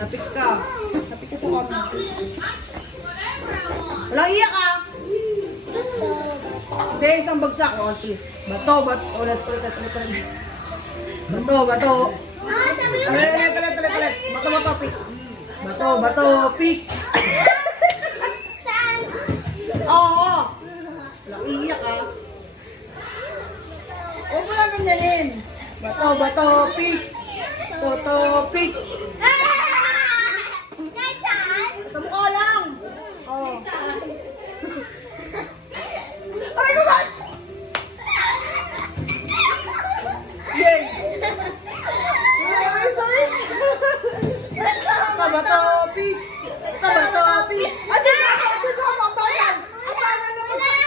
Tapik ka. Tapik ka sa kami. Walang iyak ah. Hindi, isang bagsak. Okay. Bato. Ulit. Bato. Ulit. Bato, pick. Bato, pick. Oo. Walang iyak ah. Huwag mo lang ganyanin. Bato, pick. Pick. Sa mukha lang. Oh. Aray ko ba? Yay! Ay, sorry. Kabatopi! Ate na ako! Ang bagal! Ang bagal na hindi!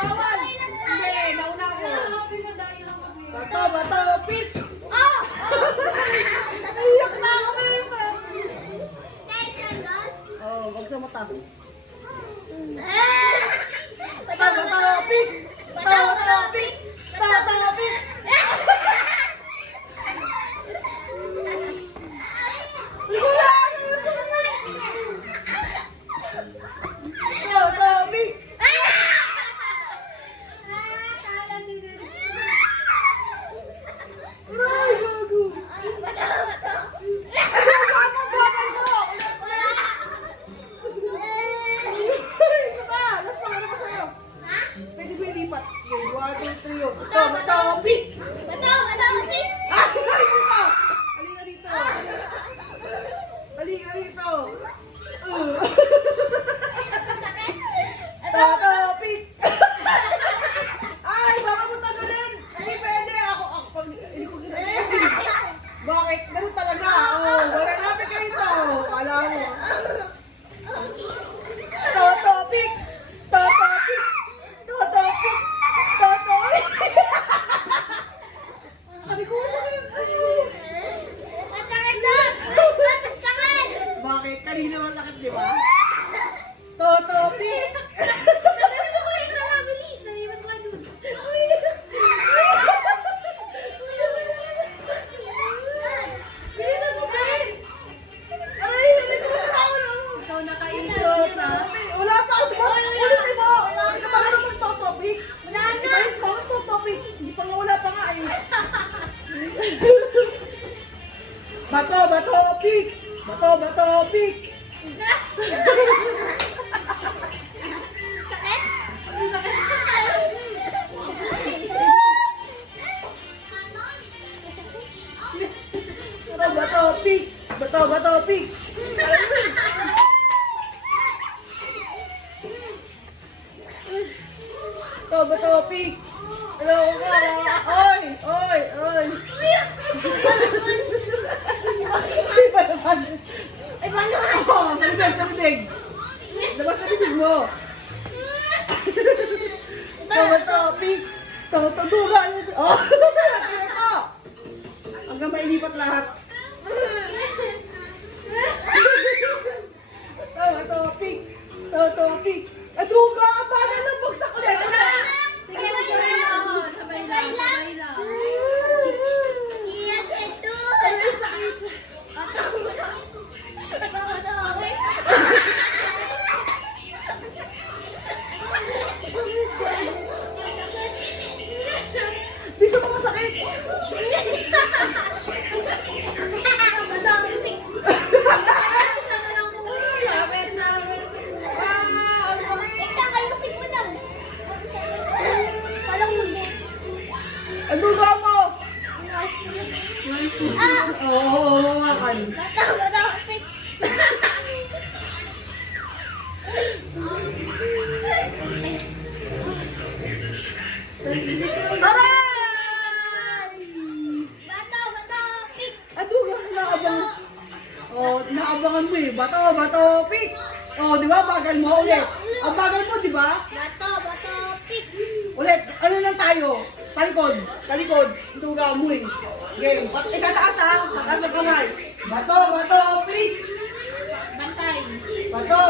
Bawal! Hindi! Nauna ako! Batopi! Ah! Naiyak na ako ngayon ah! Oh, wag sa mata. Batopi! Halika dito. Tatapik. Ay, baka mo tagalin. Hindi pwede. Ako pag hindi ko ginagawa. Bakit? Ganun talaga. Oh, wala natin kayo ito. Alam mo. Tatapik. Sabi ko, bakit? Kanina masakit, di ba? Totopik! Aray, nagkakaroon ako. Ikaw nakaisip. Wala pa ako, diba? Ulitin mo! Hindi ka pa naman magtotopik. Ibalik mo ang totopik. Hindi pa nga wala pa nga eh. Bato-pik! Bato-pik! Bato-pik! Bato-pik! Bato-pik! Hello ka! Oy! Iba naman! Ay, paano? Oo, sa bibig! Labas sa bibig mo! Bato-pik! Duga! Oh! Ito! Hanggang mailipat lahat! Bato-pik! Duga! Paano nang bagsak ulit? Sige, sabay na ako. Sabay lang. Bisa mo masakit! Lapit! Wow! Ang sakit! Ang duga mo! Oo, makan. Aray! Ang duga, inaabangan. Oh, inaabangan mo eh. Bato, pick! Oh, di ba? Bagal mo ulit. Ang bagal mo, di ba? Ulit, ano lang tayo? Talikod. Duga mo eh. Game. Ikataas ha. Tataas ang kamay. Bato, pick! Bantay. Bato,